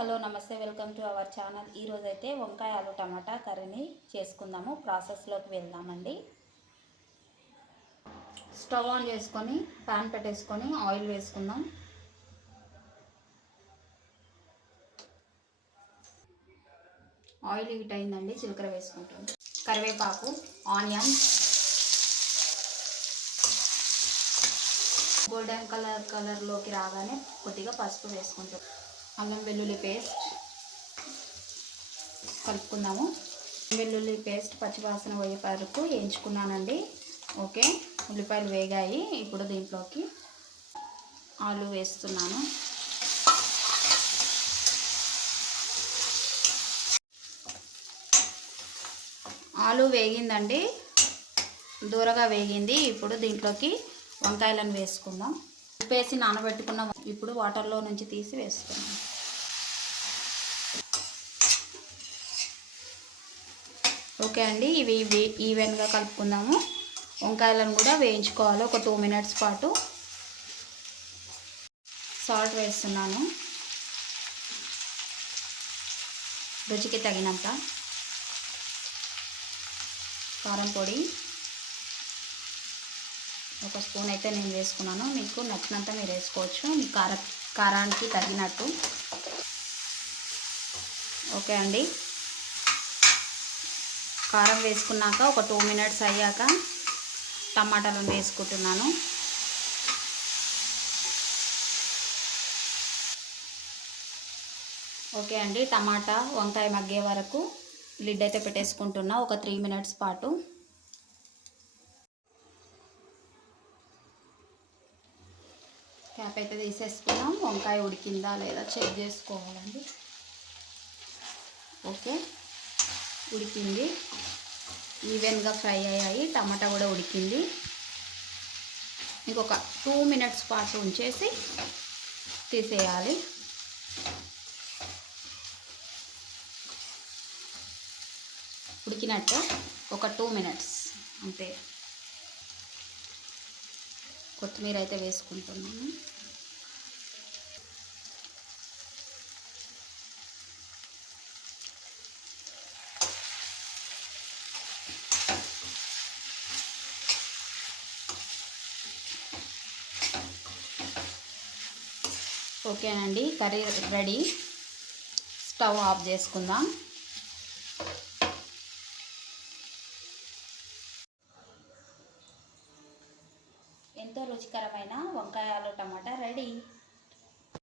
Hello నమస్తే, welcome to our channel. ఈరోజు అయితే వంకాయ ఆలు టమాటా కర్రీని చేసుకుందాము. ప్రాసెస్లోకి వెళ్దామండి. స్టవ్ ఆన్ చేసుకొని ప్యాన్ పెట్టేసుకొని ఆయిల్ వేసుకుందాం. ఆయిల్ హీట్ అయిందండి, జీలకర్ర వేసుకుంటాం. కరివేపాకు, ఆనియన్, గోల్డెన్ కలర్లోకి రాగానే కొద్దిగా పసుపు వేసుకుంటాం. అల్లం వెల్లుల్లి పేస్ట్ కలుపుకుందాము. వెల్లుల్లి పేస్ట్ పచ్చివాసన పోయే వరకు వేయించుకున్నానండి. ఓకే, ఉల్లిపాయలు వేగాయి. ఇప్పుడు దీంట్లోకి ఆలు వేస్తున్నాను. ఆలు వేగిందండి, దూరగా వేగింది. ఇప్పుడు దీంట్లోకి వంకాయలను వేసుకుందాం. ఉప్పేసి నానబెట్టుకున్న ఇప్పుడు వాటర్లో నుంచి తీసి వేసుకుందాం. ఓకే అండి, ఇవి ఈవెన్గా కలుపుకుందాము. వంకాయలను కూడా వేయించుకోవాలి ఒక 2 మినిట్స్ పాటు. సాల్ట్ వేస్తున్నాను, రుచికి తగినంత. కారం పొడి ఒక స్పూన్ అయితే నేను వేసుకున్నాను. మీకు నచ్చినంత మీరు వేసుకోవచ్చు, మీ కారానికి తగినట్టు. ఓకే అండి, కారం వేసుకున్నాక ఒక 2 మినిట్స్ అయ్యాక టమాటాలను వేసుకుంటున్నాను. ఓకే అండి, టమాటా వంకాయ మగ్గే వరకు లిడ్ అయితే పెట్టేసుకుంటున్నా ఒక 3 మినిట్స్ పాటు. క్యాప్ అయితే తీసేసుకున్నాం. వంకాయ ఉడికిందా లేదా చెక్ చేసుకోవాలండి. ఓకే, ఉడికింది, ఈవెన్గా ఫ్రై అయ్యాయి. టమాటా కూడా ఉడికింది. ఇంకొక 2 మినిట్స్ పాటు ఉంచేసి తీసేయాలి. ఉడికినట్టు ఒక 2 మినిట్స్ అంతే. కొత్తిమీర అయితే వేసుకుంటున్నాను. ఓకేనండి, కర్రీ రెడీ. స్టవ్ ఆఫ్ చేసుకుందాం. ఎంతో రుచికరమైన